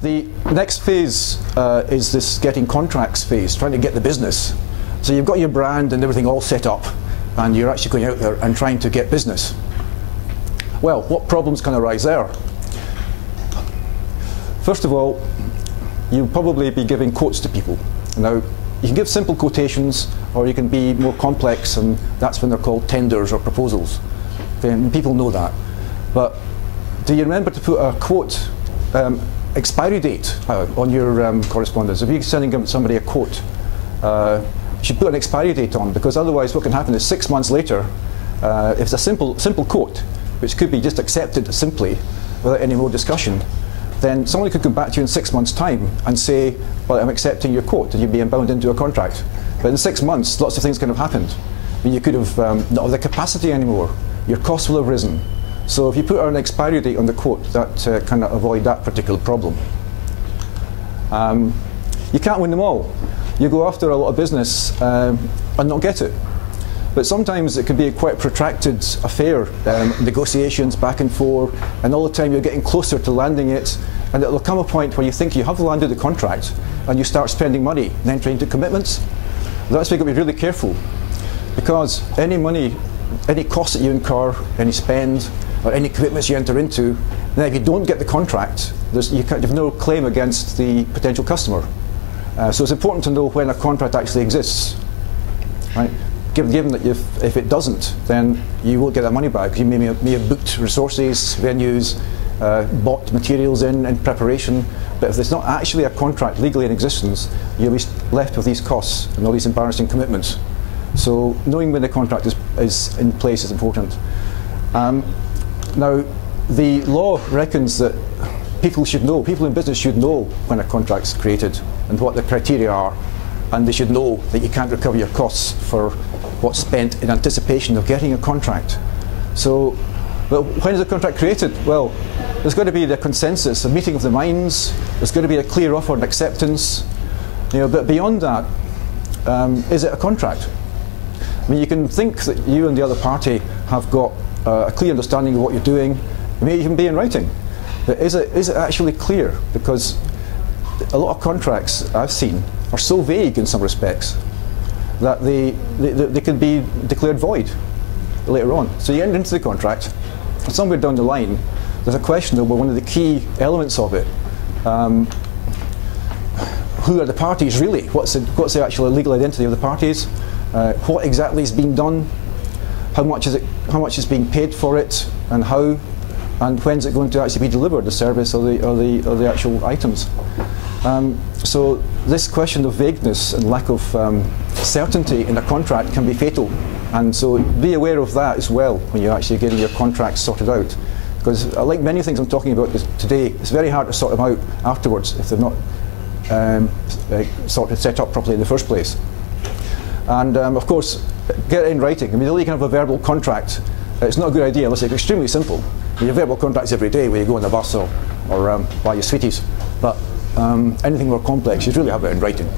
The next phase is this getting contracts phase, trying to get the business. So you've got your brand and everything all set up, and you're actually going out there and trying to get business. Well, what problems can arise there? First of all, you'll probably be giving quotes to people. Now, you can give simple quotations, or you can be more complex, and that's when they're called tenders or proposals. Okay, people know that. But do you remember to put a quote expiry date on your correspondence? If you're sending somebody a quote, you should put an expiry date on, because otherwise what can happen is 6 months later, if it's a simple quote, which could be just accepted simply without any more discussion, then someone could come back to you in 6 months' time and say, well, I'm accepting your quote, and you'd be bound into a contract. But in 6 months, lots of things can have happened. I mean, you could have not have the capacity anymore. Your costs will have risen. So if you put an expiry date on the quote, that can avoid that particular problem. You can't win them all. You go after a lot of business and not get it. But sometimes it can be quite a protracted affair, negotiations back and forth, and all the time you're getting closer to landing it, and it'll come a point where you think you have landed the contract, and you start spending money and entering into commitments. That's where you've got to be really careful, because any money, any cost that you incur, any spend, or any commitments you enter into, then if you don't get the contract, you have no claim against the potential customer. So it's important to know when a contract actually exists, right? Given that if it doesn't, then you won't get that money back. You may have booked resources, venues, bought materials in preparation, but if there's not actually a contract legally in existence, you'll be left with these costs and all these embarrassing commitments. So knowing when the contract is in place is important. Now, the law reckons that people in business should know when a contract's created and what the criteria are, and they should know that you can't recover your costs for what's spent in anticipation of getting a contract. So, well, when is a contract created? Well, there's got to be the consensus, a meeting of the minds. There's got to be a clear offer and acceptance. But beyond that, is it a contract? I mean, you can think that you and the other party have got a clear understanding of what you're doing. It may even be in writing. But is it actually clear? Because a lot of contracts I've seen are so vague in some respects that they can be declared void later on. So you enter into the contract, and somewhere down the line, there's a question of, well, one of the key elements of it, who are the parties really? What's the actual legal identity of the parties? What exactly is being done? How much is being paid for it, and how, and when's it going to actually be delivered, the service or the actual items? So this question of vagueness and lack of certainty in a contract can be fatal, and so be aware of that as well when you're actually getting your contracts sorted out, because like many things I'm talking about today, it's very hard to sort them out afterwards if they're not set up properly in the first place. And of course, get it in writing. I mean, although you can have a verbal contract, it's not a good idea unless it's extremely simple. You have verbal contracts every day where you go on the bus or buy your sweeties, but anything more complex, you really have it in writing.